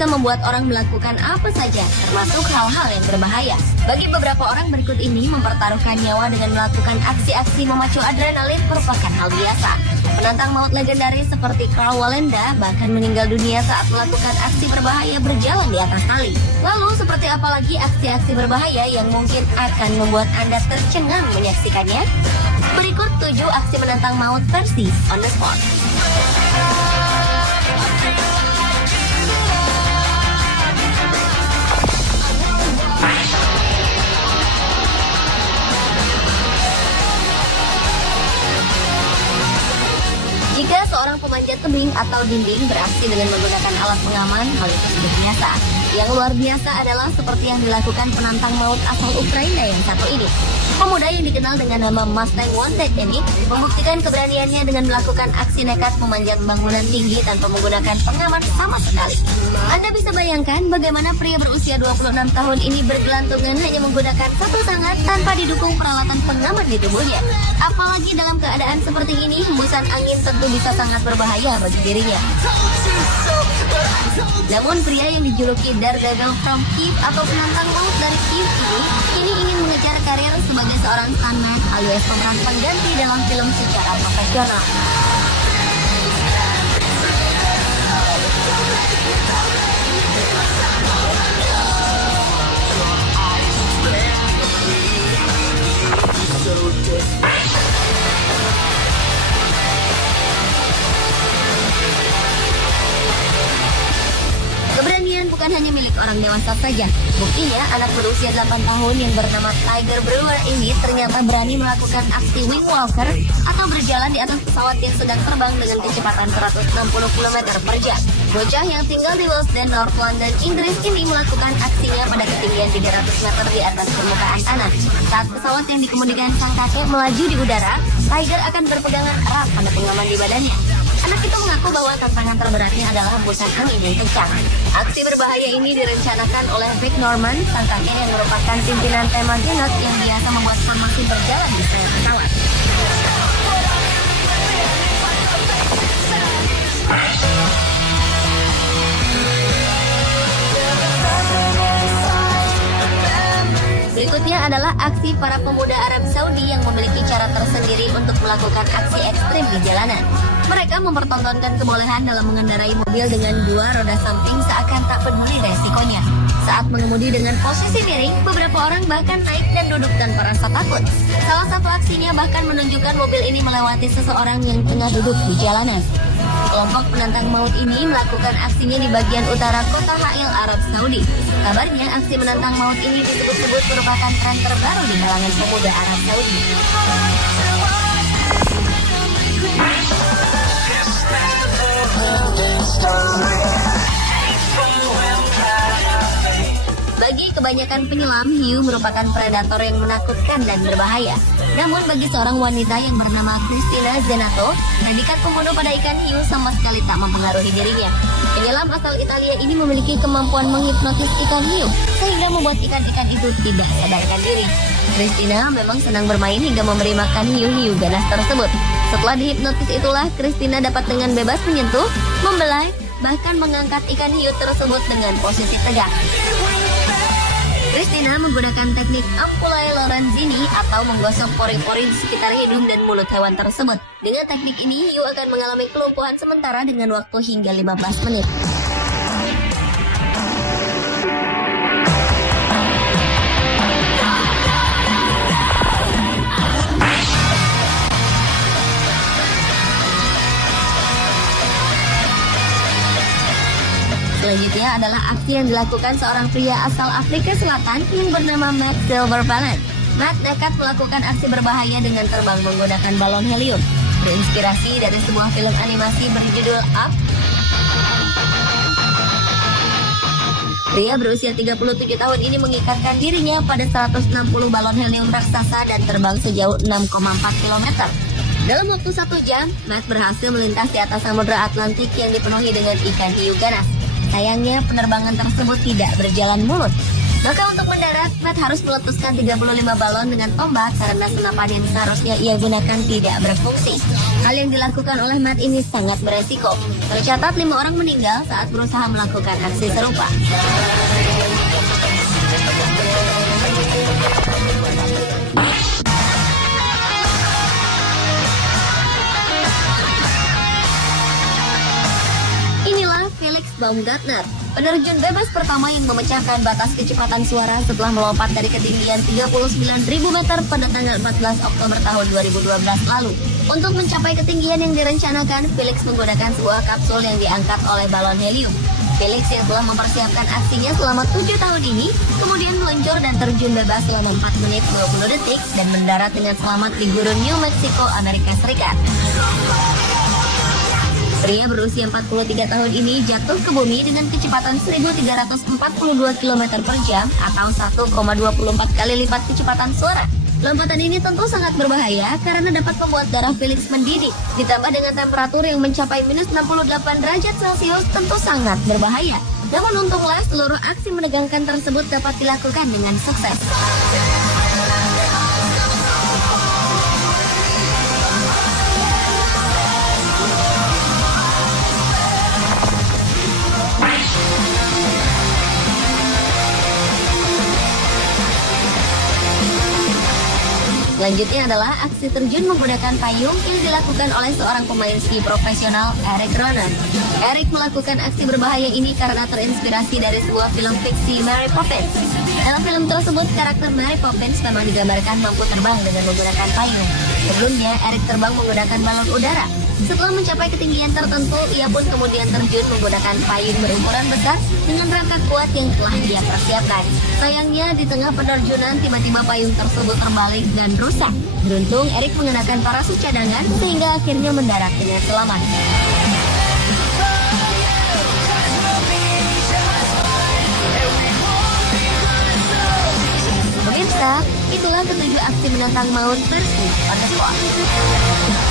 bisa membuat orang melakukan apa saja, termasuk hal-hal yang berbahaya. Bagi beberapa orang, berikut ini mempertaruhkan nyawa dengan melakukan aksi-aksi memacu adrenalin merupakan hal biasa. Penantang maut legendaris seperti Karl Wallenda bahkan meninggal dunia saat melakukan aksi berbahaya berjalan di atas tali. Lalu, seperti apa lagi aksi-aksi berbahaya yang mungkin akan membuat Anda tercengang menyaksikannya? Berikut 7 aksi menantang maut versi on the spot. Jika seorang pemanjat tebing atau dinding beraksi dengan menggunakan alat pengaman, hal itu sudah biasa. Yang luar biasa adalah seperti yang dilakukan penantang maut asal Ukraina yang satu ini. Pemuda yang dikenal dengan nama Mustang Wanted ini membuktikan keberaniannya dengan melakukan aksi nekat memanjat bangunan tinggi tanpa menggunakan pengaman sama sekali. Anda bisa bayangkan bagaimana pria berusia 26 tahun ini bergelantungan hanya menggunakan satu tangan tanpa didukung peralatan pengaman di tubuhnya. Apalagi dalam keadaan seperti ini, hembusan angin tentu bisa sangat berbahaya bagi dirinya. Namun pria yang dijuluki Daredevil from Kiev atau penantang maut dari Kiev ini kini ingin mengejar karir sebagai seorang stuntman alias pemeran pengganti dalam film secara profesional. Keberanian bukan hanya milik orang dewasa saja. Buktinya, anak berusia 8 tahun yang bernama Tiger Brewer ini ternyata berani melakukan aksi wing walker atau berjalan di atas pesawat yang sedang terbang dengan kecepatan 160 km per jam. Bocah yang tinggal di Willesden, North London, Inggris ini melakukan aksinya pada ketinggian 300 meter di atas permukaan tanah. Saat pesawat yang dikemudikan sang kakek melaju di udara, Tiger akan berpegangan erat pada pengaman di badannya. Anak itu mengaku bahwa tantangan terberatnya adalah hembusan angin yang kencang. Aksi berbahaya ini direncanakan oleh Vic Norman, sang kakek yang merupakan pimpinan tema Genot yang biasa membuat formasi berjalan di sayap pesawat. Berikutnya adalah aksi para pemuda Arab Saudi yang memiliki cara tersendiri untuk melakukan aksi ekstrim di jalanan. Mereka mempertontonkan kebolehan dalam mengendarai mobil dengan 2 roda samping seakan tak peduli resikonya. Saat mengemudi dengan posisi miring, beberapa orang bahkan naik dan duduk tanpa rasa takut. Salah satu aksinya bahkan menunjukkan mobil ini melewati seseorang yang tengah duduk di jalanan. Kelompok penantang maut ini melakukan aksinya di bagian utara kota Ha'il, Arab Saudi. Kabarnya aksi menantang maut ini disebut-sebut merupakan tren terbaru di kalangan pemuda Arab Saudi. Bagi kebanyakan penyelam, hiu merupakan predator yang menakutkan dan berbahaya. Namun bagi seorang wanita yang bernama Cristina Zenato, predikat pembunuh pada ikan hiu sama sekali tak mempengaruhi dirinya. Penyelam asal Italia ini memiliki kemampuan menghipnotis ikan hiu, sehingga membuat ikan-ikan itu tidak sadarkan diri. Cristina memang senang bermain hingga memberi makan hiu-hiu ganas tersebut. Setelah dihipnotis itulah, Cristina dapat dengan bebas menyentuh, membelai, bahkan mengangkat ikan hiu tersebut dengan posisi tegak. Cristina menggunakan teknik Ampulai Lorenzini atau menggosok pori-pori di sekitar hidung dan mulut hewan tersebut. Dengan teknik ini, hiu akan mengalami kelumpuhan sementara dengan waktu hingga 15 menit. Selanjutnya adalah aksi yang dilakukan seorang pria asal Afrika Selatan yang bernama Matt Silverballen. Matt nekat melakukan aksi berbahaya dengan terbang menggunakan balon helium. Berinspirasi dari sebuah film animasi berjudul Up, pria berusia 37 tahun ini mengikatkan dirinya pada 160 balon helium raksasa dan terbang sejauh 6,4 km. Dalam waktu 1 jam, Matt berhasil melintas di atas Samudra Atlantik yang dipenuhi dengan ikan hiu ganas. Sayangnya penerbangan tersebut tidak berjalan mulus. Maka untuk mendarat, Matt harus meletuskan 35 balon dengan tombak karena senapan yang seharusnya ia gunakan tidak berfungsi. Hal yang dilakukan oleh Matt ini sangat beresiko. Tercatat 5 orang meninggal saat berusaha melakukan aksi serupa. Inilah Felix Baumgartner, penerjun bebas pertama yang memecahkan batas kecepatan suara setelah melompat dari ketinggian 39.000 meter pada tanggal 14 Oktober tahun 2012 lalu. Untuk mencapai ketinggian yang direncanakan, Felix menggunakan sebuah kapsul yang diangkat oleh balon helium. Felix yang telah mempersiapkan aksinya selama 7 tahun ini, kemudian meluncur dan terjun bebas selama 4 menit 20 detik dan mendarat dengan selamat di gurun New Mexico, Amerika Serikat. Pria berusia 43 tahun ini jatuh ke bumi dengan kecepatan 1.342 km per jam atau 1,24 kali lipat kecepatan suara. Lompatan ini tentu sangat berbahaya karena dapat membuat darah Felix mendidih. Ditambah dengan temperatur yang mencapai minus 68 derajat Celcius tentu sangat berbahaya. Namun untunglah seluruh aksi menegangkan tersebut dapat dilakukan dengan sukses. Selanjutnya adalah aksi terjun menggunakan payung yang dilakukan oleh seorang pemain ski profesional, Eric Ronan. Eric melakukan aksi berbahaya ini karena terinspirasi dari sebuah film fiksi Mary Poppins. Dalam film tersebut, karakter Mary Poppins memang digambarkan mampu terbang dengan menggunakan payung. Sebelumnya, Eric terbang menggunakan balon udara. Setelah mencapai ketinggian tertentu, ia pun kemudian terjun menggunakan payung berukuran besar dengan rangka kuat yang telah dia persiapkan. Sayangnya, di tengah penerjunan, tiba-tiba payung tersebut terbalik dan rusak. Beruntung, Eric mengenakan parasut cadangan sehingga akhirnya mendarat dengan selamat. Pemirsa, itulah ketujuh aksi menantang maut versi Motorsport.